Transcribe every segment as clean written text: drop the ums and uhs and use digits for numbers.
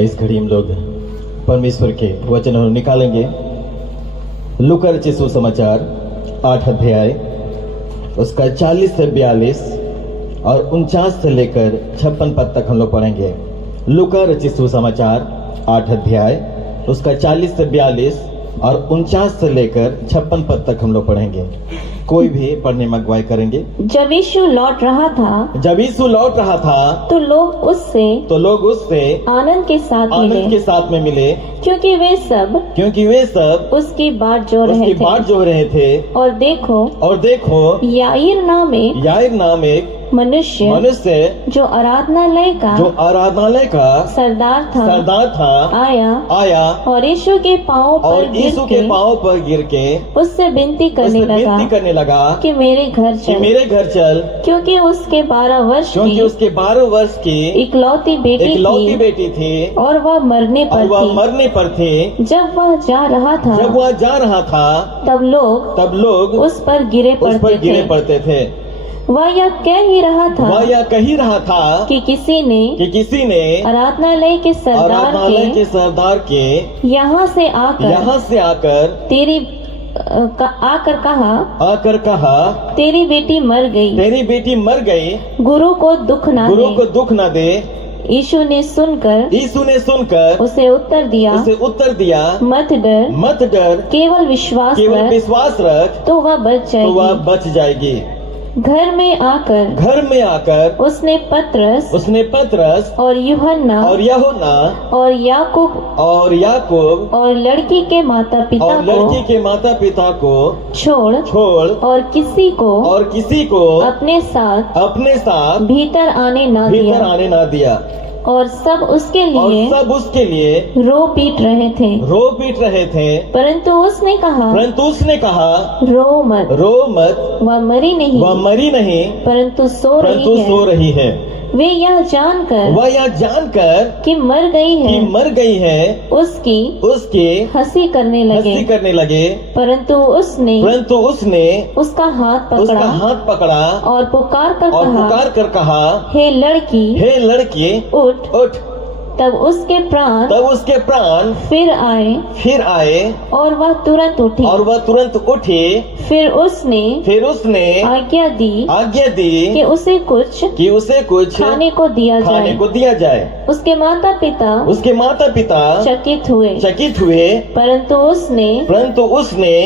इस घड़ी हम लोग परमेश्वर के वचन निकालेंगे। लूका रचित सुसमाचार 8 अध्याय उसका 40 से 42 और 49 से लेकर 56 पद तक हम लोग पढ़ेंगे। लूका रचित सुसमाचार 8 अध्याय उसका 40 से 42 और 49 से लेकर 56 पद तक हम लोग पढ़ेंगे। कोई भी पढ़ने में अगुवाई करेंगे। जब यीशु लौट रहा था तो लोग उससे आनंद के साथ में मिले क्योंकि वे सब उसकी बाट जो रहे थे। और देखो याईर नाम एक मनुष्य जो आराधनालय का सरदार था आया और यीशु के पाँव पर गिर के उससे विनती करने लगा कि मेरे घर चल क्योंकि उसके 12 वर्ष की इकलौती बेटी थी और वह मरने पर थी। जब वह जा रहा था तब लोग उस पर गिरे पड़ते थे। वह यह कह ही रहा था कि किसी ने आराधनालय के सरदार के यहाँ से आकर कहा तेरी बेटी मर गई, गुरु को दुख न दे। यीशु ने सुनकर उसे उत्तर दिया मत डर, केवल विश्वास रख तो वह बच जाएगी। घर में आकर उसने पतरस और यूहन्ना और याकूब और लड़की के माता पिता को छोड़ और किसी को अपने साथ भीतर आने ना दिया। और सब उसके लिए रो पीट रहे थे। परंतु उसने कहा रो मत, वह मरी नहीं परंतु सो रही है। वे यह जानकर कि मर गई है उसकी हंसी करने लगे। परंतु उसने उसका हाथ पकड़ा और पुकार कर कहा हे लड़की उठ। तब उसके प्राण फिर आए और वह तुरंत उठी। फिर उसने आज्ञा दी कि उसे कुछ खाने को दिया जाए। उसके माता पिता चकित हुए परंतु उसने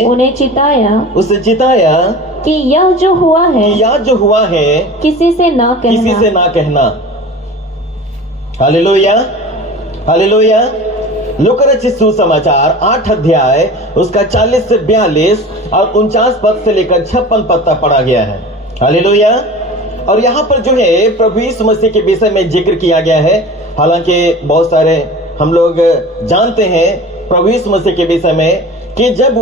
उन्हें चिताया कि यह जो हुआ है किसी से ना कहना। हालेलुया। लूका रचित सुसमाचार 8 अध्याय उसका 40 से 42 और 49 पद से लेकर 56 पद तक पढ़ा गया है। हालेलुया। और यहाँ पर जो है प्रभु यीशु मसीह के विषय में जिक्र किया गया है। हालांकि बहुत सारे हम लोग जानते हैं प्रभु यीशु मसीह के विषय में कि जब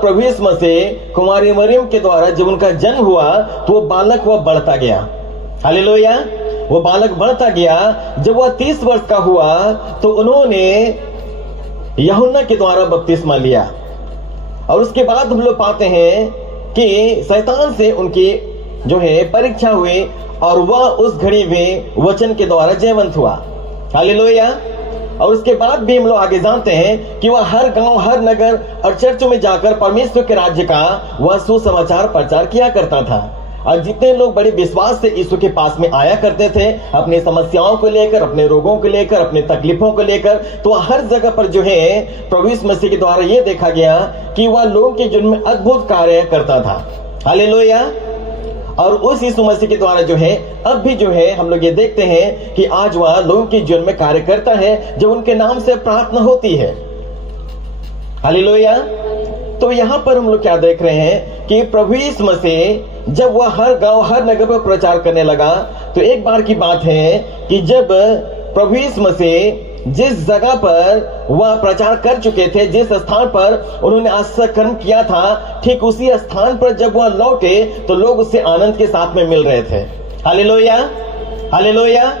प्रभु यीशु मसीह कुमारी मरियम के द्वारा जब उनका जन्म हुआ तो वो बालक बढ़ता गया। हालेलुया। वो बालक बढ़ता गया। जब वह 30 वर्ष का हुआ तो उन्होंने यूहन्ना के द्वारा बपतिस्मा लिया। और उसके बाद हम लोग पाते हैं कि शैतान से उनकी जो है परीक्षा हुई और वह उस घड़ी में वचन के द्वारा जयवंत हुआ। हालेलुया। और उसके बाद भी हम लोग आगे जानते हैं कि वह हर गांव हर नगर और चर्चों में जाकर परमेश्वर के राज्य का वह सुसमाचार प्रचार किया करता था। और जितने लोग बड़े विश्वास से यीशु के पास में आया करते थे अपनी समस्याओं को लेकर, अपने रोगों को लेकर, अपने तकलीफों को लेकर, तो हर जगह पर जो है प्रभु यीशु मसीह के द्वारा ये देखा गया कि वह लोगों के जीवन में अद्भुत कार्य करता था। हालेलुया। और उस यीशु मसीह के द्वारा जो है अब भी जो है हम लोग ये देखते हैं कि आज वह लोगों के जीवन में कार्य करता है जब उनके नाम से प्रार्थना होती है। हालेलुया। तो यहाँ पर हम लोग क्या देख रहे हैं कि प्रभु यीशु मसीह जब वह हर गांव हर नगर पर प्रचार करने लगा तो एक बार की बात है कि जब प्रभु यीशु मसीह जिस जगह पर वह प्रचार कर चुके थे, जिस स्थान पर उन्होंने आश्चर्य कर्म किया था, ठीक उसी स्थान पर जब वह लौटे तो लोग उससे आनंद के साथ में मिल रहे थे। हालेलुया। हालेलुया।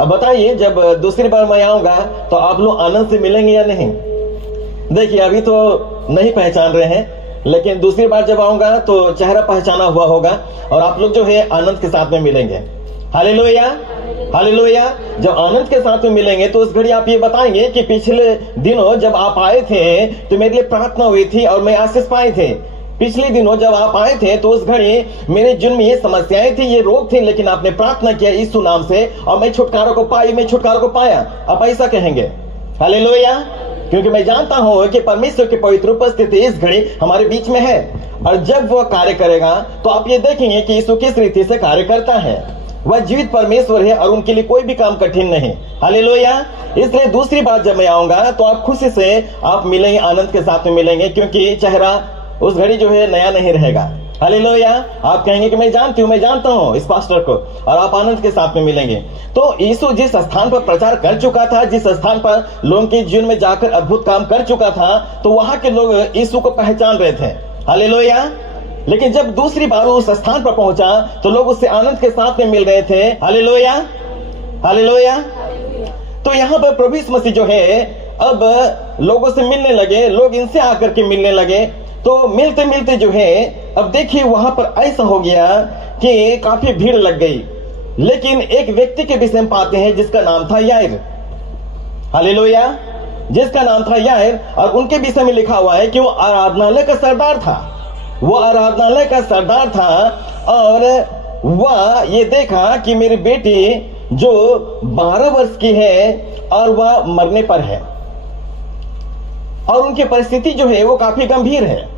अब बताइए जब दूसरी बार मैं आऊंगा तो आप लोग आनंद से मिलेंगे या नहीं? देखिए अभी तो नहीं पहचान रहे हैं, लेकिन दूसरी बार जब आऊंगा तो चेहरा पहचाना हुआ होगा और आप लोग जो है आनंद के साथ में मिलेंगे। हालेलुया। हालेलुया। जब आनंद के साथ में मिलेंगे तो उस घड़ी आप ये बताएंगे कि पिछले दिनों जब आप आए थे तो मेरे लिए प्रार्थना हुई थी और मैं आशीष पाए थे। पिछले दिनों जब आप आए थे तो उस घड़ी मेरे जीवन में ये समस्याएं थी, ये रोग थे, लेकिन आपने प्रार्थना किया यीशु नाम से और मैं छुटकारा को पाई, मैं छुटकारा को पाया। आप ऐसा कहेंगे हालेलुया, क्योंकि मैं जानता हूं कि परमेश्वर की पवित्र उपस्थिति इस घड़ी हमारे बीच में है। और जब वह कार्य करेगा तो आप ये देखेंगे कि यीशु किस रीति से कार्य करता है। वह जीवित परमेश्वर है और उनके लिए कोई भी काम कठिन नहीं। हालेलुया। इसलिए दूसरी बात जब मैं आऊंगा तो आप खुशी से आप मिलेंगे, आनंद के साथ में मिलेंगे, क्योंकि चेहरा उस घड़ी जो है नया नहीं रहेगा। हालेलुया। आप कहेंगे कि मैं जानती हूँ, मैं जानता हूँ इस पास्टर को, और आप आनंद के साथ में मिलेंगे। तो यीशु जिस स्थान पर प्रचार कर चुका था, जिस स्थान पर लोगों के जीवन में जाकर अद्भुत काम कर चुका था, तो वहां के लोग यीशु को पहचान रहे थे। हालेलुया। लेकिन जब दूसरी बार उस स्थान पर पहुंचा तो लोग उससे आनंद के साथ में मिल रहे थे। Hallelujah, hallelujah. तो यहाँ पर प्रभु यीशु मसीह जो है अब लोगों से मिलने लगे, लोग इनसे आकर के मिलने लगे। तो मिलते मिलते जो है अब देखिए वहां पर ऐसा हो गया कि काफी भीड़ लग गई। लेकिन एक व्यक्ति के विषय में पाते हैं जिसका नाम था याइर। हालेलुया। जिसका नाम था याइर, और उनके विषय में लिखा हुआ है कि वो आराधनालय का सरदार था। वो आराधनालय का सरदार था और वह ये देखा कि मेरी बेटी जो 12 वर्ष की है और वह मरने पर है, और उनकी परिस्थिति जो है वो काफी गंभीर है।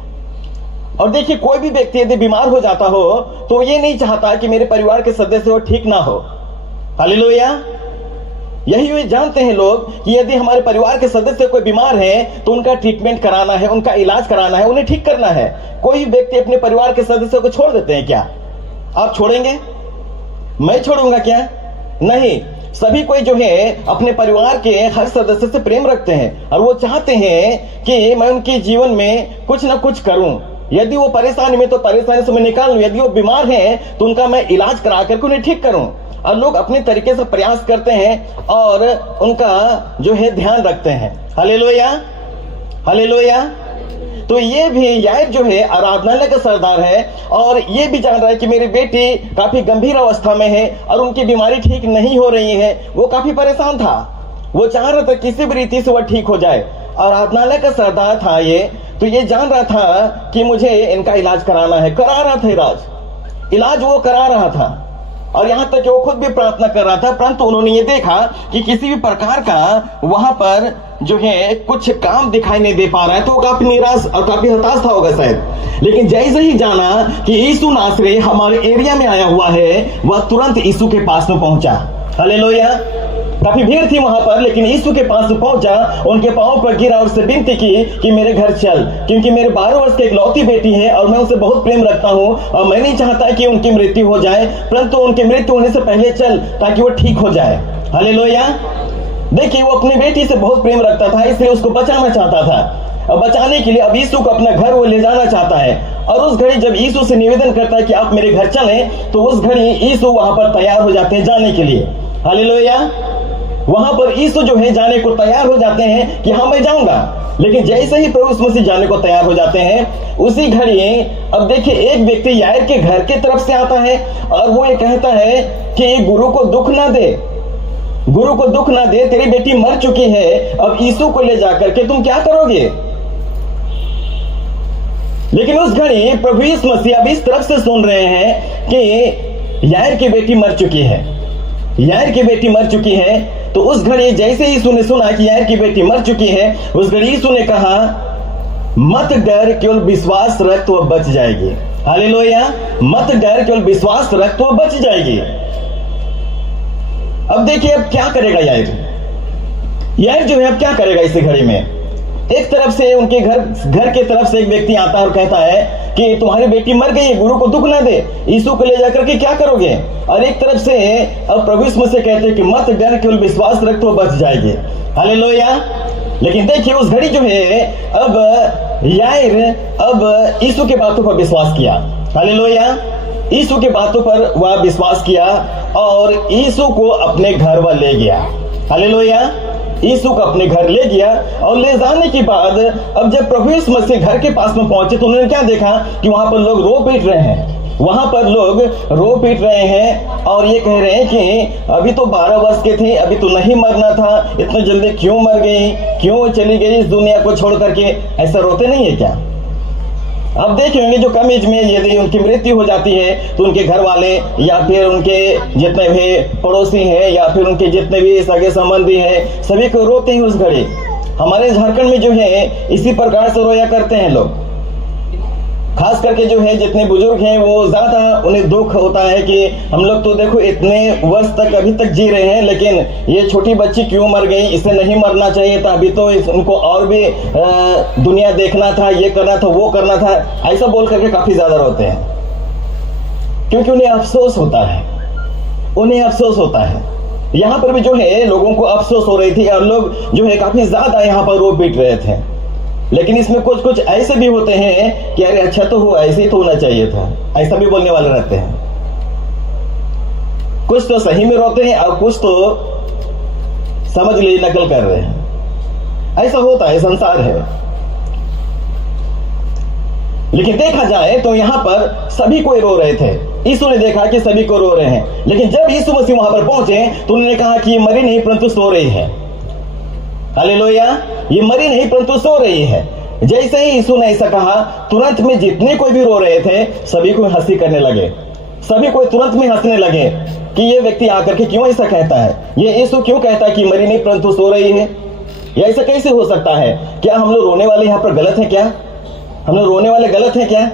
और देखिए कोई भी व्यक्ति यदि बीमार हो जाता हो तो ये नहीं चाहता कि मेरे परिवार के सदस्य वो ठीक ना हो। हालेलुया। यही वे जानते हैं लोग कि यदि हमारे परिवार के सदस्य कोई बीमार है तो उनका ट्रीटमेंट कराना है, उनका इलाज कराना है, उन्हें ठीक करना है। कोई व्यक्ति अपने परिवार के सदस्यों को छोड़ देते हैं क्या? आप छोड़ेंगे? मैं छोड़ूंगा क्या? नहीं। सभी कोई जो है अपने परिवार के हर सदस्य से प्रेम रखते हैं और वो चाहते हैं कि मैं उनके जीवन में कुछ ना कुछ करूं। यदि वो परेशानी में तो परेशानी से मैं निकाल लूं, यदि वो बीमार हैं तो उनका मैं इलाज करा करके उन्हें ठीक करूं। और लोग अपने तरीके से प्रयास करते हैं और उनका जो है ध्यान रखते हैं। Hallelujah, hallelujah. तो ये भी याइर जो है आराधनालय का सरदार है और ये भी जान रहा है कि मेरी बेटी काफी गंभीर अवस्था में है और उनकी बीमारी ठीक नहीं हो रही है। वो काफी परेशान था, वो चाह रहा था किसी भी रीति से वह ठीक हो जाए। आराधनालय का सरदार था ये, तो ये जान रहा था कि मुझे इनका इलाज कराना है। करा रहा था इलाज वो करा रहा था, और यहाँ तक कि वो खुद भी प्रार्थना कर रहा था। परंतु उन्होंने ये देखा कि किसी भी प्रकार का वहां पर जो है कुछ काम दिखाई नहीं दे पा रहा है, तो वो काफी निराश और काफी हताश था होगा शायद। लेकिन जैसे ही जाना कि यीशु नासरी हमारे एरिया में आया हुआ है, वह तुरंत यीशु के पास में पहुंचा। हालेलुया। काफी भीड़ थी वहां पर, लेकिन यीशु के पास पहुंचा, उनके पांव पर गिरा और उससे विनती की कि मेरे घर चल, क्योंकि मेरे 12 वर्ष की इकलौती बेटी है और मैं उसे बहुत प्रेम रखता हूं और मैं नहीं चाहता कि उनकी मृत्यु हो जाए, परंतु उनकी मृत्यु होने से पहले चल ताकि वो ठीक हो जाए। हालेलुया। देखिए वो अपनी बेटी से बहुत प्रेम रखता था, इसलिए उसको बचाना चाहता था। और बचाने के लिए अब यीशु को अपना घर वो ले जाना चाहता है। और उस घड़ी जब यीशु से निवेदन करता है कि आप मेरे घर चलें, तो उस घड़ी यीशु वहां पर तैयार हो जाते हैं जाने के लिए। हालेलुया। वहां पर यीशु जो है जाने को तैयार हो जाते हैं कि हाँ मैं जाऊंगा। लेकिन जैसे ही प्रभु यीशु मसीह जाने को तैयार हो जाते हैं, उसी घड़ी अब देखिए एक व्यक्ति याइर के घर के तरफ से आता है और वो ये कहता है कि ये गुरु को दुख ना दे, गुरु को दुख ना दे, तेरी बेटी मर चुकी है, अब यीशु को ले जाकर के तुम क्या करोगे? लेकिन उस घड़ी प्रभु यीशु मसीह अब इस तरफ से सुन रहे हैं कि याइर की बेटी मर चुकी है, याइर की बेटी मर चुकी है। तो उस घड़ी जैसे यीशु ने सुना कि याइर की बेटी मर चुकी है, उस घड़ी यीशु ने कहा मत डर, केवल विश्वास रख तो बच जाएगी। हालेलुया। मत डर, केवल विश्वास रख तो बच जाएगी। अब देखिए अब क्या करेगा याइर? याइर जो है अब क्या करेगा इस घड़ी में? एक तरफ से उनके घर के तरफ से एक व्यक्ति आता है और कहता है कि तुम्हारी बेटी मर गई है, गुरु को दुख ना दे, यीशु को ले जाकर के क्या करोगे? और एक तरफ से अब प्रभु यीशु मसीह कहते हैं कि मत डर, केवल विश्वास रख तो बच जाएगी। हालेलुया। लेकिन देखिए उस घड़ी जो है अब याइर अब यीशु के बातों पर विश्वास किया। हालेलुया। यीशु के बातों पर वह विश्वास किया और यीशु को अपने घर वह ले गया। हालेलुया। यीशु को अपने घर ले गया और ले जाने के बाद अब जब प्रभु यीशु मसीह घर के पास में पहुंचे तो उन्होंने क्या देखा कि वहां पर लोग रो पीट रहे हैं। वहां पर लोग रो पीट रहे हैं और ये कह रहे हैं कि अभी तो 12 वर्ष के थे, अभी तो नहीं मरना था, इतना जल्दी क्यों मर गई, क्यों चली गई इस दुनिया को छोड़ करके। ऐसा रोते नहीं है क्या? अब देख होंगे जो कम एज में यदि उनकी मृत्यु हो जाती है तो उनके घर वाले या फिर उनके जितने भी पड़ोसी हैं या फिर उनके जितने भी सगे संबंधी हैं सभी को रोते हैं उस घड़ी। हमारे झारखंड में जो है इसी प्रकार से रोया करते हैं लोग, खास करके जो है जितने बुजुर्ग हैं वो ज्यादा उन्हें दुख होता है कि हम लोग तो देखो इतने वर्ष तक अभी तक जी रहे हैं लेकिन ये छोटी बच्ची क्यों मर गई, इसे नहीं मरना चाहिए था, अभी तो उनको और भी दुनिया देखना था, ये करना था, वो करना था। ऐसा बोल करके काफी ज्यादा रोते हैं क्योंकि उन्हें अफसोस होता है, उन्हें अफसोस होता है। यहाँ पर भी जो है लोगों को अफसोस हो रही थी और लोग जो है काफी ज्यादा यहाँ पर रो पीट रहे थे। लेकिन इसमें कुछ कुछ ऐसे भी होते हैं कि अरे अच्छा तो हुआ, ऐसे ही तो होना चाहिए था, ऐसा भी बोलने वाले रहते हैं। कुछ तो सही में रोते हैं और कुछ तो समझ ली नकल कर रहे हैं। ऐसा होता है, संसार है। लेकिन देखा जाए तो यहां पर सभी कोई रो रहे थे। यीशु ने देखा कि सभी को रो रहे हैं, लेकिन जब यीशु मसीह वहां पर पहुंचे तो उन्होंने कहा कि ये मरी नहीं परंतु सो रही है। हालेलुया, ये मरी नहीं परंतु सो रही है। जैसे ही यीशु ने ऐसा कहा तुरंत में जितने कोई भी रो रहे थे सभी को हंसी करने लगे, सभी कोई तुरंत में हंसने लगे कि ये व्यक्ति आकर के क्यों ऐसा कहता है, ये यीशु क्यों कहता है कि मरी नहीं परंतु सो रही है। ये ऐसा कैसे हो सकता है? क्या हम लोग रोने वाले यहाँ पर गलत है? क्या हम लोग रोने वाले गलत है? क्या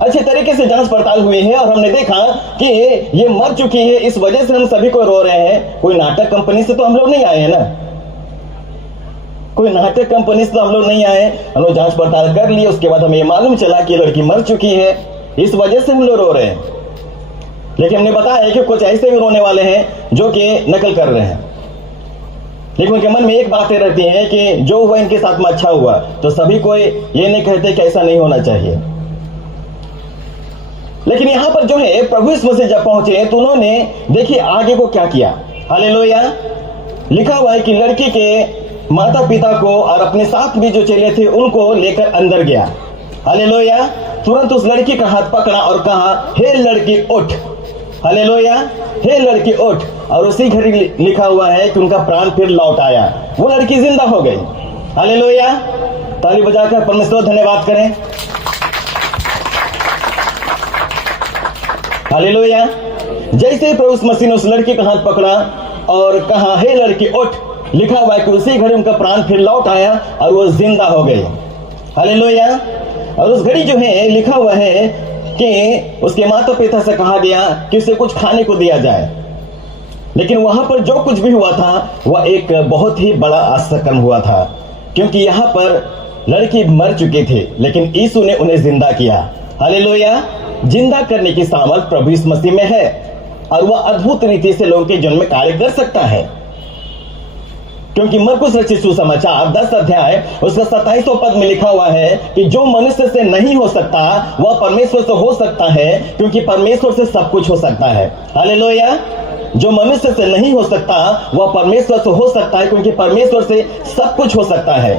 अच्छे तरीके से जांच पड़ताल हुई है और हमने देखा कि ये मर चुकी है, इस वजह से हम सभी को रो रहे हैं। कोई नाटक कंपनी से तो हम लोग नहीं आए हैं ना, कोई नाटक कंपनी से तो हम लोग नहीं आए। हम लोग जांच पड़ताल कर लिए, उसके बाद हमें ये मालूम चला कि लड़की मर चुकी है, इस वजह से हम लोग रो रहे हैं। लेकिन हमने बताया कि कुछ ऐसे भी रोने वाले हैं जो कि नकल कर रहे हैं, लेकिन उनके मन में एक बातें रहती है कि जो हुआ इनके साथ में अच्छा हुआ। तो सभी कोई ये नहीं कहते कि ऐसा नहीं होना चाहिए। लेकिन यहां पर जो है प्रभु यीशु मसीह जब पहुंचे तो उन्होंने देखिए आगे को क्या किया। हालेलुया, लिखा हुआ है कि लड़की के माता पिता को और अपने साथ भी जो चेले थे उनको लेकर अंदर गया। हालेलुया, तुरंत उस लड़की का हाथ पकड़ा और कहा हे लड़की उठ। हालेलुया, हे लड़की उठ। और उसी घड़ी लिखा हुआ है कि उनका प्राण फिर लौट आया, वो लड़की जिंदा हो गई। हालेलुया, ताली बजाकर परमेश्वर धन्यवाद करें। हालेलुया, जैसे ही प्रभु मसीह ने उस लड़की का हाथ पकड़ा और कहा हे लड़की उठ, लिखा हुआ है कि उसी घड़ी उनका प्राण फिर लौट आया और वो जिंदा हो गई। हालेलुया, और उस घड़ी जो है लिखा हुआ है कि उसके माता पिता से कहा गया कि उसे कुछ खाने को दिया जाए। लेकिन वहां पर जो कुछ भी हुआ था वह एक बहुत ही बड़ा आश्चर्य हुआ था, क्योंकि यहाँ पर लड़की मर चुकी थी लेकिन यीशु ने उन्हें जिंदा किया। हालेलुया, जिंदा करने की सामर्थ प्रभु यीशु मसीह में है और वह अद्भुत रीति से लोगों के जीवन में कार्य कर सकता है। क्योंकि मरकुस रचित सुसमाचार 10 अध्याय उसका 27वां पद में लिखा हुआ है कि जो मनुष्य से नहीं हो सकता वह परमेश्वर से हो सकता है, क्योंकि परमेश्वर से सब कुछ हो सकता है। हालेलुया, जो मनुष्य से नहीं हो सकता वह परमेश्वर से हो सकता है, क्योंकि परमेश्वर से सब कुछ हो सकता है।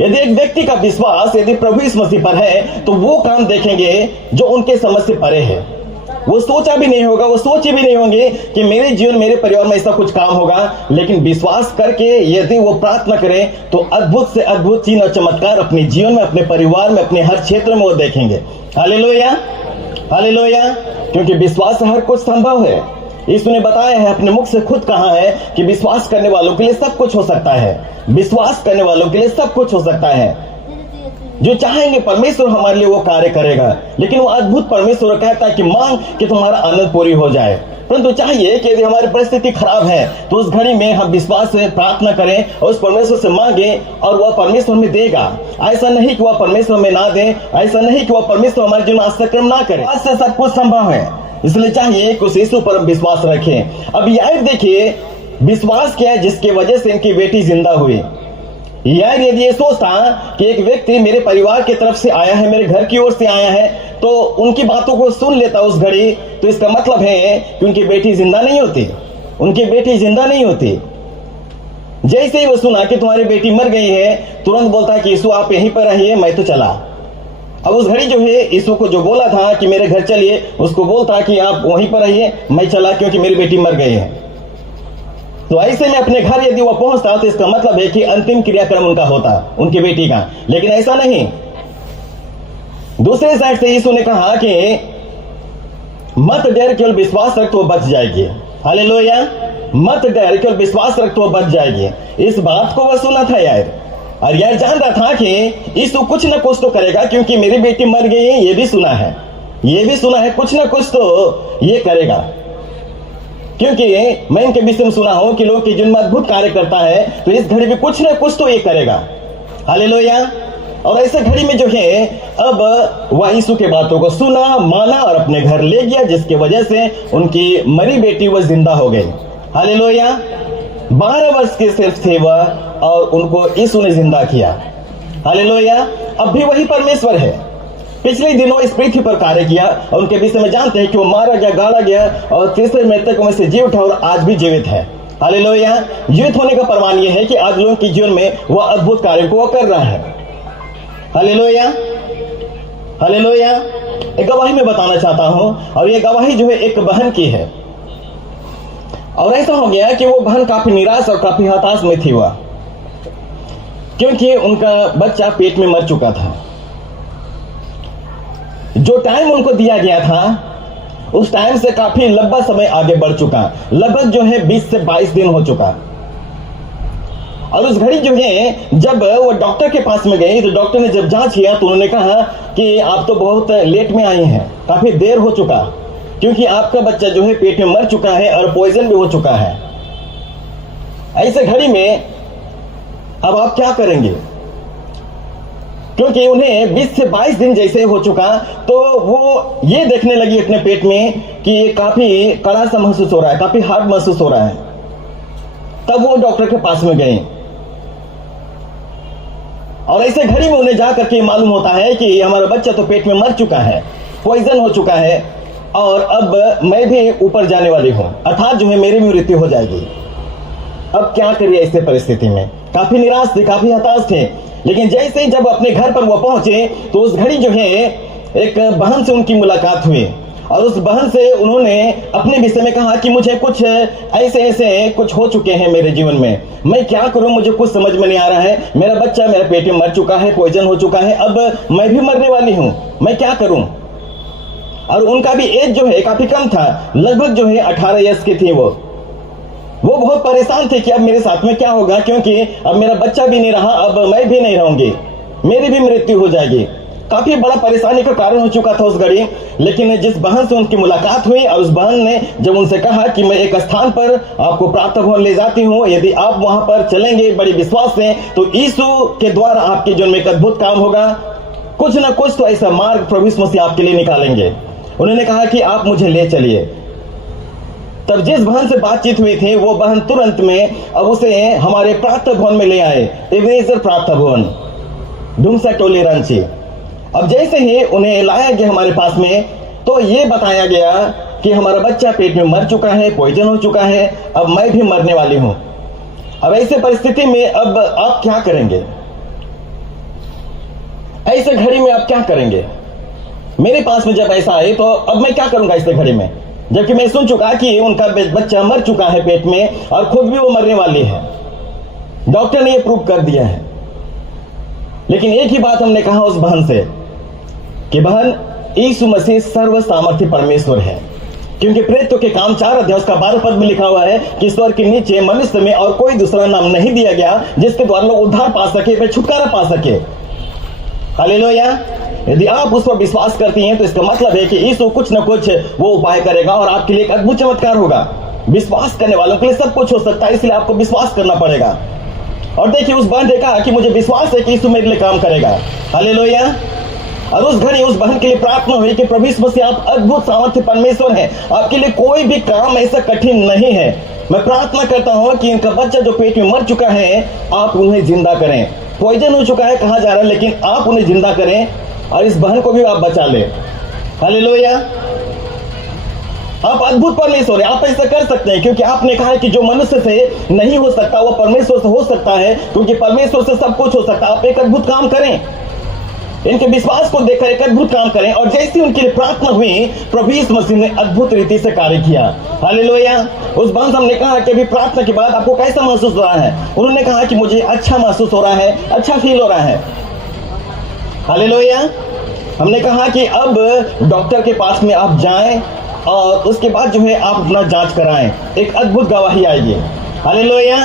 यदि एक व्यक्ति का विश्वास यदि प्रभु यीशु मसीह पर है तो वो काम देखेंगे जो उनके समझ से परे है। वो सोचा भी नहीं होगा, वो सोचे भी नहीं होंगे कि मेरे जीवन मेरे परिवार में ऐसा कुछ काम होगा, लेकिन विश्वास करके यदि वो प्रार्थना करें तो अद्भुत से अद्भुत चिन्ह और चमत्कार अपने जीवन में, अपने परिवार में, अपने हर क्षेत्र में वो देखेंगे। हालेलुया, हालेलुया, क्योंकि विश्वास से हर कुछ संभव है। यीशु ने बताया है, अपने मुख से खुद कहा है कि विश्वास करने वालों के लिए सब कुछ हो सकता है। विश्वास करने वालों के लिए सब कुछ हो सकता है। जो चाहेंगे परमेश्वर हमारे लिए वो कार्य करेगा। लेकिन वो अद्भुत परमेश्वर कहता है कि मांग कि तुम्हारा आनंद पूरी हो जाए। परंतु चाहिए कि यदि हमारी परिस्थिति खराब है तो उस घड़ी में हम विश्वास से प्रार्थना करें और उस परमेश्वर से मांगे और वह परमेश्वर में देगा। ऐसा नहीं कि वह परमेश्वर में ना दे, ऐसा नहीं कि वह परमेश्वर हमारे जीवन में आश्चर्य ना करे। आज से सब कुछ संभव है, इसलिए चाहिए कि उस यीशु पर विश्वास रखें। अब यार देखिए विश्वास क्या है जिसकी वजह से इनकी बेटी जिंदा हुई। यार यदि ये सोचता कि एक व्यक्ति मेरे परिवार की तरफ से आया है, मेरे घर की ओर से आया है, तो उनकी बातों को सुन लेता उस घड़ी, तो इसका मतलब है कि उनकी बेटी जिंदा नहीं होती। उनकी बेटी जिंदा नहीं होती। जैसे ही वो सुना कि तुम्हारी बेटी मर गई है, तुरंत बोलता है कि यीशु आप यहीं पर रहिए, मैं तो चला। अब उस घड़ी जो है यीशु को जो बोला था कि मेरे घर चलिए, उसको बोलता कि आप वहीं पर रहिए, मैं चला, क्योंकि मेरी बेटी मर गई है। तो ऐसे में अपने घर यदि वो पहुंचता तो इसका मतलब है कि अंतिम क्रियाक्रम उनका होता, उनकी बेटी का। लेकिन ऐसा नहीं। दूसरे साइड से यीशु ने कहा कि मत डर, केवल विश्वास रख तो बच जाएगी। हालेलुया। मत डर, केवल विश्वास रख तो बच जाएगी। इस बात को वह सुना था यार, और यार जान रहा था कि यीशु कुछ ना कुछ तो करेगा, क्योंकि मेरी बेटी मर गई है, ये भी सुना है, ये भी सुना है, कुछ ना कुछ तो ये करेगा। क्योंकि मैं इनके विषय में सुना हूं कि लोग की जिनमें अद्भुत कार्य करता है, तो इस घड़ी में कुछ ना कुछ तो ये करेगा। हालेलुया। और ऐसे घड़ी में जो है अब वह यीशु के बातों को सुना, माना और अपने घर ले गया, जिसकी वजह से उनकी मरी बेटी वह जिंदा हो गई। हालेलुया। 12 वर्ष के सिर्फ थे वह, और उनको यीशु ने जिंदा किया। हालेलुया। अब भी वही परमेश्वर है। पिछले दिनों इस पृथ्वी पर कार्य किया, और उनके विषय में जानते हैं कि वो मारा गया, गाड़ा गया, और तीसरे मृतकों में से जी उठा और आज भी जीवित है। हालेलुया। जीवित होने का प्रमाण यह है कि आज लोगों के जीवन में वह अद्भुत कार्य को कर रहा है। हालेलुया। हालेलुया। एक गवाही में बताना चाहता हूं, और यह गवाही जो है एक बहन की है। और ऐसा हो गया कि वो बहन काफी निराश और काफी हताश में थी वह, क्योंकि उनका बच्चा पेट में मर चुका था। जो टाइम उनको दिया गया था उस टाइम से काफी लंबा समय आगे बढ़ चुका, लगभग जो है 20 से 22 दिन हो चुका। और उस घड़ी जो है जब वो डॉक्टर के पास में गई, तो डॉक्टर ने जब जांच किया तो उन्होंने कहा कि आप तो बहुत लेट में आई हैं, काफी देर हो चुका, क्योंकि आपका बच्चा जो है पेट में मर चुका है और पॉइजन भी हो चुका है। ऐसे घड़ी में अब आप क्या करेंगे? क्योंकि उन्हें 20 से 22 दिन जैसे हो चुका, तो वो ये देखने लगी अपने पेट में कि काफी कड़ा सा महसूस हो रहा है, काफी हार्ड महसूस हो रहा है। तब वो डॉक्टर के पास में गई, और ऐसे घड़ी में उन्हें जाकर के मालूम होता है कि हमारा बच्चा तो पेट में मर चुका है, पॉइजन हो चुका है, और अब मैं भी ऊपर जाने वाली हूं, अर्थात जो है मेरी भी मृत्यु हो जाएगी। अब क्या करिए ऐसे परिस्थिति में? काफी निराश थे, काफी हताश थे। लेकिन जैसे ही जब अपने घर पर वो पहुंचे, तो उस घड़ी जो है एक बहन से उनकी मुलाकात हुई, और उस बहन से उन्होंने अपने विषय में कहा कि मुझे कुछ ऐसे कुछ हो चुके हैं मेरे जीवन में, मैं क्या करूं, मुझे कुछ समझ में नहीं आ रहा है। मेरा बच्चा मेरे पेट में मर चुका है, पॉइजन हो चुका है, अब मैं भी मरने वाली हूं, मैं क्या करूं? और उनका भी एज जो है काफी कम था, लगभग जो है 18 इयर्स की थी वो बहुत परेशान थे कि अब मेरे साथ में क्या होगा, क्योंकि अब मेरा बच्चा भी नहीं रहा, अब मैं भी नहीं रहूंगी, मेरी भी मृत्यु हो जाएगी। काफी बड़ा परेशानी का कारण हो चुका था उस घड़ी। लेकिन जिस बहन से उनकी मुलाकात हुई, और उस बहन ने जब उनसे कहा कि मैं एक स्थान पर आपको प्रार्थना भवन ले जाती हूँ, यदि आप वहां पर चलेंगे बड़ी विश्वास से, तो यीशु के द्वारा आपके जीवन में एक अद्भुत काम होगा, कुछ ना कुछ तो ऐसा मार्ग प्रभु यीशु मसीह आपके लिए निकालेंगे। उन्होंने कहा कि आप मुझे ले चलिए। तब जिस बहन से बातचीत हुई थी, वो बहन तुरंत में अब उसे हमारे प्रार्थना भवन में ले आए, एबेनेजर प्रार्थना भवन, डुमसा टोली रांची। अब जैसे ही उन्हें लाया गया हमारे पास में, तो ये बताया गया कि हमारा बच्चा पेट में मर चुका है, पॉइजन हो चुका है, अब मैं भी मरने वाली हूं। अब ऐसे परिस्थिति में अब आप क्या करेंगे? ऐसे घड़ी में आप क्या करेंगे? मेरे पास में जब ऐसा आए, तो अब मैं क्या करूंगा ऐसे घड़ी में, जबकि मैं सुन चुका कि उनका बच्चा मर चुका है पेट में, और खुद भी वो मरने वाली है, डॉक्टर ने ये प्रूव कर दिया है। लेकिन एक ही बात हमने कहा उस बहन से कि बहन, यीशु मसीह सर्व सामर्थ्य परमेश्वर है, क्योंकि प्रेरितों के काम 4 अध्याय उसका 12 पद में लिखा हुआ है कि स्वर्ग के नीचे मनुष्य में और कोई दूसरा नाम नहीं दिया गया जिसके द्वारा लोग उद्धार पा सके, वे छुटकारा पा सके। हालेलुया। यदि आप उस पर विश्वास करती हैं, तो इसका मतलब है कि यीशु कुछ न कुछ वो उपाय करेगा और आपके लिए एक अद्भुत चमत्कार होगा। विश्वास करने वालों के लिए सब कुछ हो सकता है, इसलिए आपको विश्वास करना पड़ेगा। और देखिए, उस बहन ने कहा कि मुझे विश्वास है कि यीशु मेरे लिए काम करेगा। हालेलुया। और उस घड़ी उस बहन के लिए प्रार्थना हुई कि प्रभु यीशु मसीह, आप अद्भुत सामर्थ्य परमेश्वर हैं, आपके लिए कोई भी काम ऐसा कठिन नहीं है। मैं प्रार्थना करता हूं कि इनका बच्चा जो पेट में मर चुका है, आप उन्हें जिंदा करें। पॉइजन हो चुका है कहा जा रहा है, लेकिन आप उन्हें जिंदा करें, और इस बहन को भी आप बचा ले। हालेलुया। आप अद्भुत परमेश्वर है, आप ऐसा कर सकते हैं, क्योंकि आपने कहा है कि जो मनुष्य से नहीं हो सकता वो परमेश्वर से हो सकता है, क्योंकि परमेश्वर से सब कुछ हो सकता है। आप एक अद्भुत काम करें, इनके विश्वास को देखकर एक अद्भुत काम करें। और जैसी उनके लिए प्रार्थना हुई, प्रभु यीशु मसीह ने अद्भुत रीति से कार्य किया। हालेलुया। उस बात हमने कहा कि अभी प्रार्थना के बाद आपको कैसा महसूस हो रहा है? उन्होंने कहा कि मुझे अच्छा महसूस हो रहा है, अच्छा फील हो रहा है। हालेलुया। हमने कहा कि अब डॉक्टर के पास में आप जाएं और उसके बाद जो है आप अपना जांच कराएं, एक अद्भुत गवाही आएगी। हालेलुया,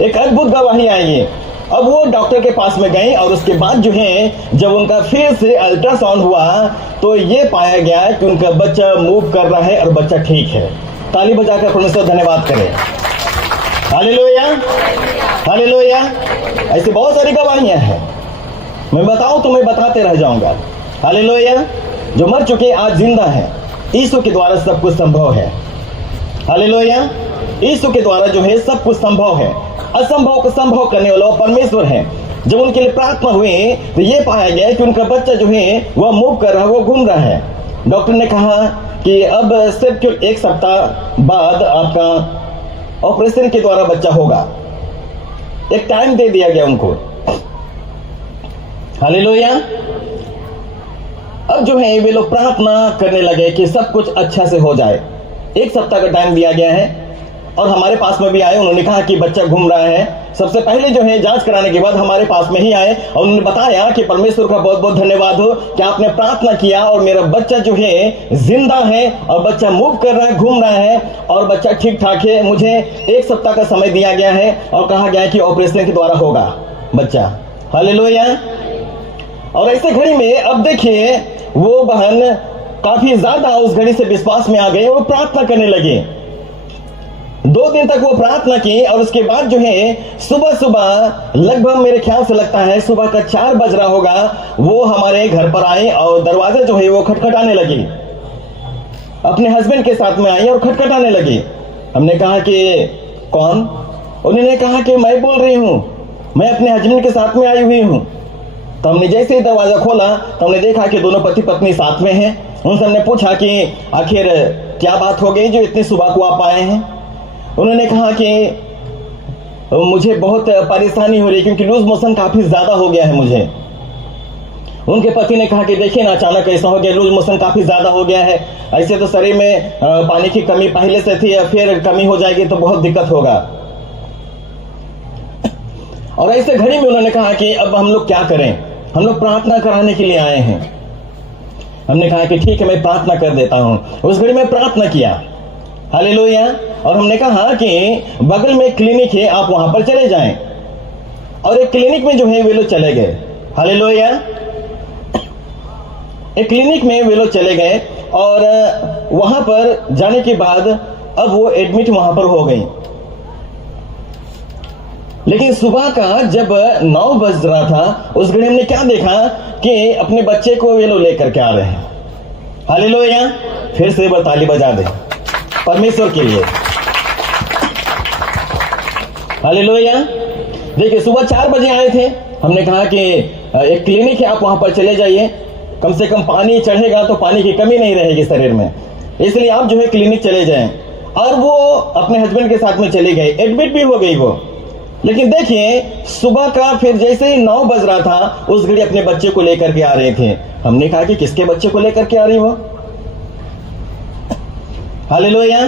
एक अद्भुत गवाही आएगी। अब वो डॉक्टर के पास में गए और उसके बाद जो है जब उनका फिर से अल्ट्रासाउंड हुआ तो ये पाया गया कि उनका बच्चा मूव कर रहा है और बच्चा ठीक है। ताली बजाकर परमेश्वर धन्यवाद करें। Hallelujah, hallelujah. ऐसी बहुत सारी गवाहियां हैं, मैं बताऊं तो मैं बताते रह जाऊंगा। हालेलुया। जो मर चुके आज जिंदा है, यीशु के द्वारा सब कुछ संभव है। हालेलुया। यीशु के द्वारा जो है सब कुछ संभव है। असंभव को संभव करने वाला परमेश्वर है। जब उनके लिए प्रार्थना हुई तो ये पाया गया कि उनका बच्चा जो है वह मूव कर रहा है, वो घूम रहा है। डॉक्टर ने कहा कि अब सिर्फ 1 सप्ताह बाद आपका ऑपरेशन के द्वारा बच्चा होगा। एक टाइम दे दिया गया उनको। हालेलुया। अब जो है वे लोग प्रार्थना करने लगे कि सब कुछ अच्छा से हो जाए। 1 सप्ताह का टाइम दिया गया है और हमारे पास में भी आए। उन्होंने कहा कि बच्चा घूम रहा है। सबसे पहले जो है जांच कराने के बाद हमारे पास में ही आए और उन्होंने बताया कि परमेश्वर का बहुत बहुत धन्यवाद हो कि आपने प्रार्थना किया और मेरा बच्चा जो है जिंदा है और बच्चा मूव कर रहा है, घूम रहा है और बच्चा ठीक ठाक है। मुझे 1 सप्ताह का समय दिया गया है और कहा गया कि ऑपरेशन के द्वारा होगा बच्चा। हालेलुया। और ऐसे घड़ी में अब देखिए वो बहन काफी ज्यादा उस घड़ी से विश्वास में आ गई और प्रार्थना करने लगे। 2 दिन तक वो प्रार्थना की और उसके बाद जो है सुबह सुबह लगभग मेरे ख्याल से लगता है सुबह का 4 बज रहा होगा, वो हमारे घर पर आए और दरवाजा जो है वो खटखटाने लगी। अपने हस्बैंड के साथ में आई और खटखटाने लगी। हमने कहा कि कौन? उन्होंने कहा कि मैं बोल रही हूं, मैं अपने हस्बैंड के साथ में आई हुई हूं। तो हमने जैसे ही दरवाजा खोला तो हमने देखा कि दोनों पति पत्नी साथ में हैं। उनसे हमने पूछा कि आखिर क्या बात हो गई जो इतनी सुबह को आप आए हैं? उन्होंने कहा कि मुझे बहुत परेशानी हो रही है क्योंकि लूज मोशन काफी ज्यादा हो गया है मुझे। उनके पति ने कहा कि देखिए ना, अचानक ऐसा हो गया, लूज मोशन काफी ज्यादा हो गया है। ऐसे तो शरीर में पानी की कमी पहले से थी, फिर कमी हो जाएगी तो बहुत दिक्कत होगा। और ऐसे घड़ी में उन्होंने कहा कि अब हम लोग क्या करें, हम लोग प्रार्थना कराने के लिए आए हैं। हमने कहा कि ठीक है, मैं प्रार्थना कर देता हूं। उस घड़ी में प्रार्थना किया। हालेलुया। और हमने कहा कि बगल में क्लिनिक है, आप वहां पर चले जाएं। और एक क्लिनिक में जो है वे लोग चले गए। हालेलुया। एक क्लिनिक में वे लोग चले गए और वहां पर जाने के बाद अब वो एडमिट वहां पर हो गई। लेकिन सुबह का जब 9 बज रहा था उस घड़ी हमने क्या देखा कि अपने बच्चे को वे लोग लेकर के आ रहे हैं। हालेलुया। फिर से एक बार ताली बजा दे परमेश्वर के लिए। हालेलुया। देखिए सुबह 4 बजे आए थे। हमने कहा कि एक क्लिनिक है, आप वहां पर चले जाइए, कम से कम पानी चढ़ेगा तो पानी की कमी नहीं रहेगी शरीर में, इसलिए आप जो है क्लिनिक चले जाएं। और वो अपने हस्बैंड के साथ में चले गए, एडमिट भी हो गई वो। लेकिन देखिए सुबह का फिर जैसे ही 9 बज रहा था उस घड़ी अपने बच्चे को लेकर के आ रहे थे। हमने कहा कि किसके बच्चे को लेकर के आ रही हो? हालेलुया।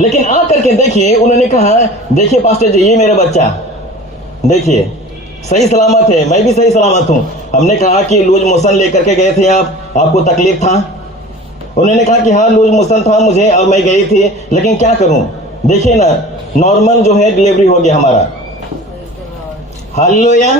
लेकिन आकर के देखिए उन्होंने कहा, देखिए पास्टर जी, ये मेरा बच्चा देखिए सही सलामत है, मैं भी सही सलामत हूं। हमने कहा कि लूज मोशन लेकर के गए थे आप, आपको तकलीफ था? उन्होंने कहा कि हाँ लूज मोशन था मुझे और मैं गई थी, लेकिन क्या करूं, देखिए ना नॉर्मल जो है डिलीवरी हो गया हमारा। हालेलुया।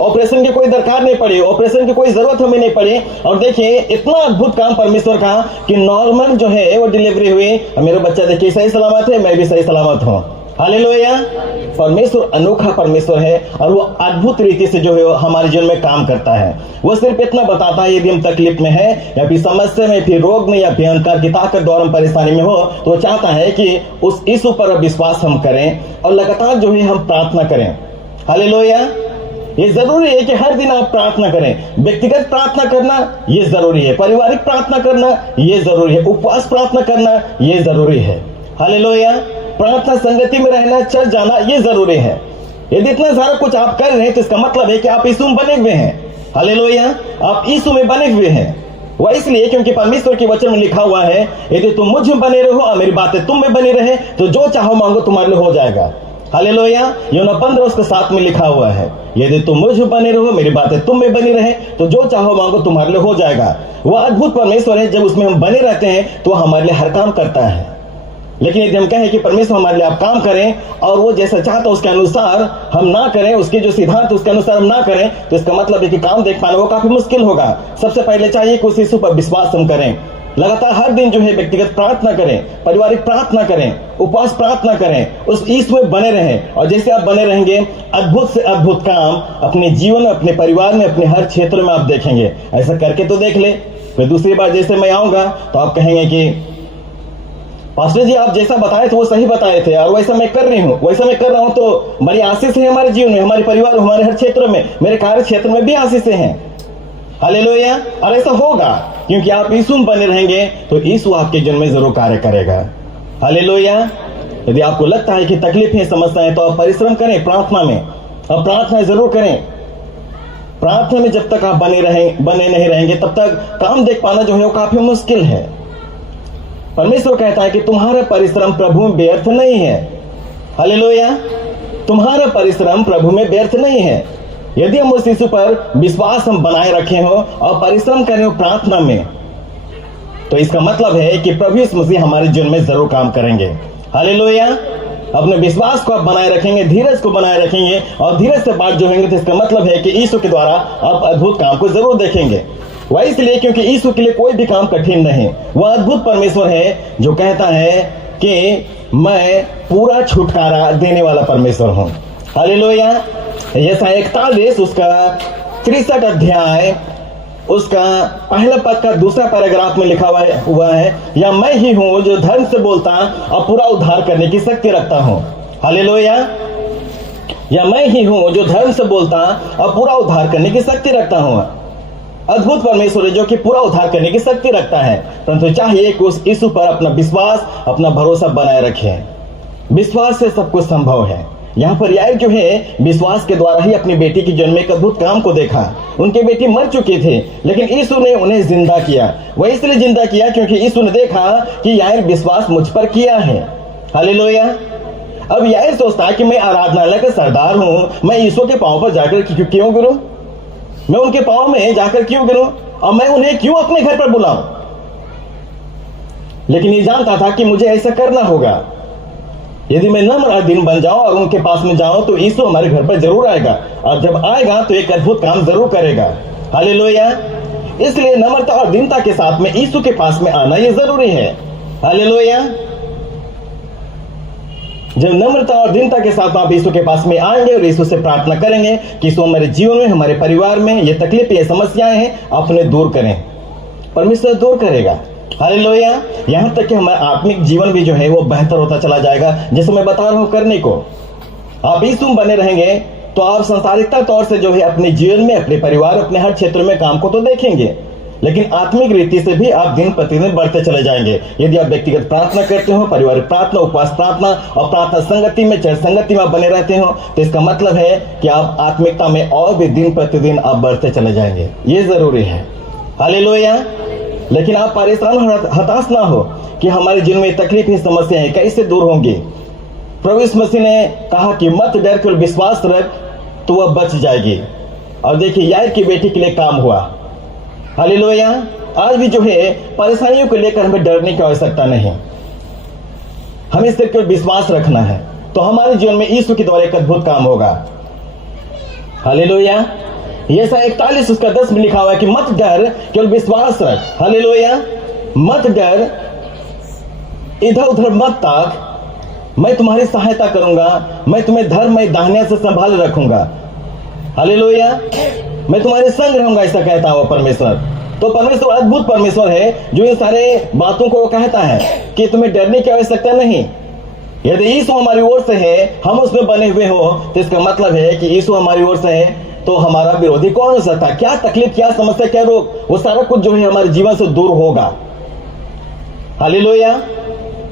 ऑपरेशन की कोई दरकार नहीं पड़ी, ऑपरेशन की कोई जरूरत हमें नहीं पड़ी। और देखिए इतना अद्भुत काम परमेश्वर का कि नॉर्मल जो है वो डिलीवरी हुई। मेरा बच्चा देखिए सही सलामत है, मैं भी सही सलामत हूँ। हालेलुया। परमेश्वर अनोखा परमेश्वर है और वो अद्भुत रीति से जो है हमारे जीवन में काम करता है। वो सिर्फ इतना बताता है यदि हम तकलीफ में है या फिर समस्या में, फिर रोग में या फिर अहंकार की ताकत द्वारा हम परेशानी में हो, तो वो चाहता है कि उस यीशु पर विश्वास हम करें और लगातार जो है हम प्रार्थना करें। हालेलुया। ये जरूरी है कि हर दिन आप प्रार्थना करें। व्यक्तिगत प्रार्थना करना ये जरूरी है, पारिवारिक प्रार्थना करना ये जरूरी है, उपवास प्रार्थना करना ये जरूरी है। हालेलुया। प्रार्थना संगति में रहना, चर्च जाना ये जरूरी है। यदि इतना सारा कुछ आप कर रहे हैं तो इसका मतलब है कि आप यीशु में बने हुए हैं। हालेलुया। आप यीशु में बने हुए हैं। वह इसलिए क्योंकि परमेश्वर के वचन में लिखा हुआ है, यदि तुम मुझ में बने रहो और मेरी बातें तुम में बनी रहे तो जो चाहो मांगो तुम्हारे लिए हो जाएगा। हालेलुया। यूहन्ना 15:7 में लिखा हुआ है, यदि तुम मुझ में बने रहो मेरी बातें तुम में बनी रहे तो जो चाहो मांगो तुम्हारे लिए हो जाएगा। वह अद्भुत परमेश्वर है, जब उसमें हम बने रहते हैं तो हमारे लिए हर काम करता है। लेकिन यदि हम कहें कि परमेश्वर हमारे लिए आप काम करें और वो जैसा चाहता उसके अनुसार हम ना करें, उसके जो सिद्धांत उसके अनुसार हम ना करें, तो इसका मतलब है कि काम देख पाना वो काफी मुश्किल होगा। सबसे पहले चाहिए कि उस यीशु पर विश्वास हम करें, लगातार हर दिन जो है व्यक्तिगत प्रार्थना करें, पारिवारिक प्रार्थना करें, उपवास प्रार्थना करें, उस यीशु में बने रहें। और जैसे आप बने रहेंगे अद्भुत से अद्भुत काम अपने जीवन में, अपने परिवार में, अपने हर क्षेत्र में आप देखेंगे। ऐसा करके तो देख ले। फिर दूसरी बार जैसे मैं आऊंगा तो आप कहेंगे कि पास्टर जी आप जैसा बताए थे वो सही बताए थे और वैसा मैं कर रही हूँ, वैसा मैं कर रहा हूँ, तो बड़ी आशीष है हमारे जीवन में, हमारे परिवार में, हमारे हर क्षेत्र में, मेरे कार्य क्षेत्र में भी आशीष हैं। हालेलुया। और ऐसा होगा क्योंकि आप यीशु में बने रहेंगे तो यीशु आपके जीवन में जरूर कार्य करेगा। हालेलुया। यदि आपको लगता है कि तकलीफें, समस्याएं, तो आप परिश्रम करें प्रार्थना में, और प्रार्थना जरूर करें। प्रार्थना में जब तक आप बने नहीं रहेंगे तब तक काम देख पाना जो है वो काफी मुश्किल है। परमेश्वर कहता है कि तुम्हारा परिश्रम प्रभु में व्यर्थ नहीं है। हालेलुया। तुम्हारा परिश्रम प्रभु में व्यर्थ नहीं है। यदि हम उस यीशु पर विश्वास हम बनाए रखे हो और परिश्रम करें हो प्रार्थना में, तो इसका मतलब है कि प्रभु यीशु मसीह हमारे जीवन में जरूर काम करेंगे। हालेलुया। अपने विश्वास को आप बनाए रखेंगे, धीरज को बनाए रखेंगे और धीरज से बात जोड़ेंगे, तो इसका मतलब है कि यीशु के द्वारा आप अद्भुत काम को जरूर देखेंगे। वह इसलिए क्योंकि यीशु के लिए कोई भी काम कठिन नहीं। वह अद्भुत परमेश्वर है जो कहता है कि मैं पूरा छुटकारा देने वाला परमेश्वर हूं। हालेलुया। यशायाह 41 उसका 63 अध्याय उसका पहला पद का दूसरा पैराग्राफ में लिखा हुआ है, या मैं ही हूं जो धर्म से बोलता और पूरा उद्धार करने की शक्ति रखता हूं। हालेलुया। या मैं ही हूं जो धर्म से बोलता और पूरा उद्धार करने की शक्ति रखता हूं। अद्भुत परमेश्वर है जो कि पूरा उद्धार करने की शक्ति रखता है, परंतु चाहिए कि उस यीशु पर अपना विश्वास, अपना भरोसा बनाए रखें। विश्वास से सब कुछ संभव है। यहाँ पर यार जो है विश्वास के द्वारा ही अपनी बेटी की जन्म में एक अद्भुत काम को देखा। उनके बेटी मर चुके थे लेकिन यीशु ने उन्हें जिंदा किया। वह इसलिए जिंदा किया क्योंकि यीशु ने देखा कि यार विश्वास मुझ पर किया है। हालेलुया। अब यार सोचता है कि मैं आराधनालय का सरदार हूँ, मैं यीशु के पांव पर जाकर क्यों गिरूं, मैं उनके पांव में जाकर क्यों गिरूं और मैं उन्हें क्यों अपने घर पर बुलाऊं। लेकिन ये जानता था कि मुझे ऐसा करना होगा। यदि मैं नम्र और दीन बन जाऊं और उनके पास में जाऊं तो यीशु हमारे घर पर जरूर आएगा, और जब आएगा तो एक अद्भुत काम जरूर करेगा। हालेलुया। इसलिए नम्रता और दीनता के साथ में यीशु के पास में आना ये जरूरी है। हालेलुया। जब नम्रता और दीनता के साथ आप यीशु के पास में आएंगे और यीशु से प्रार्थना करेंगे कि यीशु हमारे जीवन में, हमारे परिवार में ये तकलीफ, ये समस्याएं हैं, अपने दूर करें, परमेश्वर दूर करेगा। हालेलुया। यहाँ तक कि हमारा आत्मिक जीवन भी जो है वो बेहतर होता चला जाएगा, जैसे मैं बता रहा हूँ करने को। आप यीशु में बने रहेंगे तो आप संसारिकता तौर से जो है अपने जीवन में, अपने परिवार, अपने हर क्षेत्र में काम को तो देखेंगे, लेकिन आत्मिक रीति से भी आप दिन प्रतिदिन बढ़ते चले जाएंगे। यदि आप व्यक्तिगत प्रार्थना करते हो, पारिवारिक प्रार्थना, उपवास प्रार्थना और प्रार्थना संगति में, चर्च संगति में आप बने रहते हो, तो इसका मतलब है कि आप आत्मिकता में और भी दिन प्रतिदिन आप बढ़ते चले जाएंगे। ये जरूरी है। हालेलुया। लेकिन आप परेशान, हताश ना हो कि हमारे जीवन में तकलीफ, समस्याएं कैसे दूर होंगी। प्रभु यीशु मसीह ने कहा कि मत डर, केवल विश्वास रख तो वह बच जाएगी। और देखिए यार की बेटी के लिए काम हुआ। हालेलुया। आज भी जो है परेशानियों को लेकर हमें डरने की आवश्यकता नहीं, हमें सिर्फ केवल विश्वास रखना है, तो हमारे जीवन में यीशु के द्वारा एक अद्भुत काम होगा। हालेलुया। यशायाह 41 उसका 10 में लिखा हुआ है कि मत डर, केवल विश्वास रख। हालेलुया। मत डर, इधर उधर मत ताक, मैं तुम्हारी सहायता करूंगा, मैं तुम्हें धर्म में दाहिने से संभाल रखूंगा। हालेलुया। मैं तुम्हारे संग रहूंगा, ऐसा कहता हुआ परमेश्वर। तो परमेश्वर अद्भुत परमेश्वर है जो इन सारे बातों को कहता है कि तुम्हें डरने की आवश्यकता नहीं। यदि यीशु हमारी ओर से है, हम उसमें बने हुए हो, तो इसका मतलब है कि यीशु हमारी ओर से है तो हमारा विरोधी कौन हो सकता है? क्या तकलीफ, क्या समस्या, क्या रोग, वो सारा कुछ जो है हमारे जीवन से दूर होगा। हालेलुया।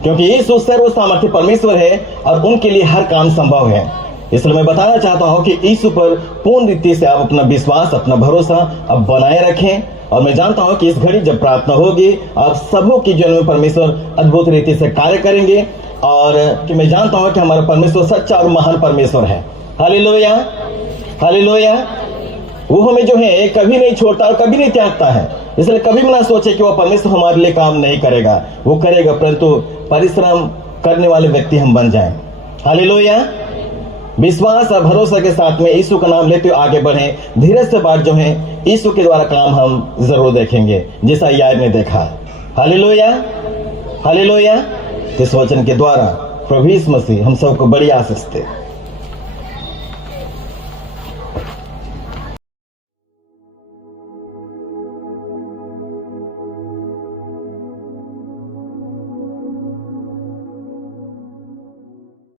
क्योंकि यीशु सर्व सामर्थ्य परमेश्वर है और उनके लिए हर काम संभव है। इसलिए मैं बताना चाहता हूं कि यीशु पर पूर्ण रीति से आप अपना विश्वास, अपना भरोसा अब बनाए रखें। और मैं जानता हूं कि इस घड़ी जब प्रार्थना होगी, आप सबों की जीवन में परमेश्वर अद्भुत रीति से कार्य करेंगे। और कि मैं जानता हूं कि हमारा परमेश्वर सच्चा और महान परमेश्वर है। Hallelujah, hallelujah. वो हमें जो है कभी नहीं छोड़ता और कभी नहीं त्यागता है। इसलिए कभी भी ना सोचे कि वो परमेश्वर हमारे लिए काम नहीं करेगा, वो करेगा, परंतु परिश्रम करने वाले व्यक्ति हम बन जाएं। हालेलुया। विश्वास और भरोसा के साथ में यीशु का नाम लेते हुए आगे बढ़ें। धीरज से बात जो है यीशु के द्वारा काम हम जरूर देखेंगे, जैसा याद ने देखा। Hallelujah, hallelujah. इस वचन के द्वारा प्रभु यीशु मसीह हम सबको बड़ी आशीष दे।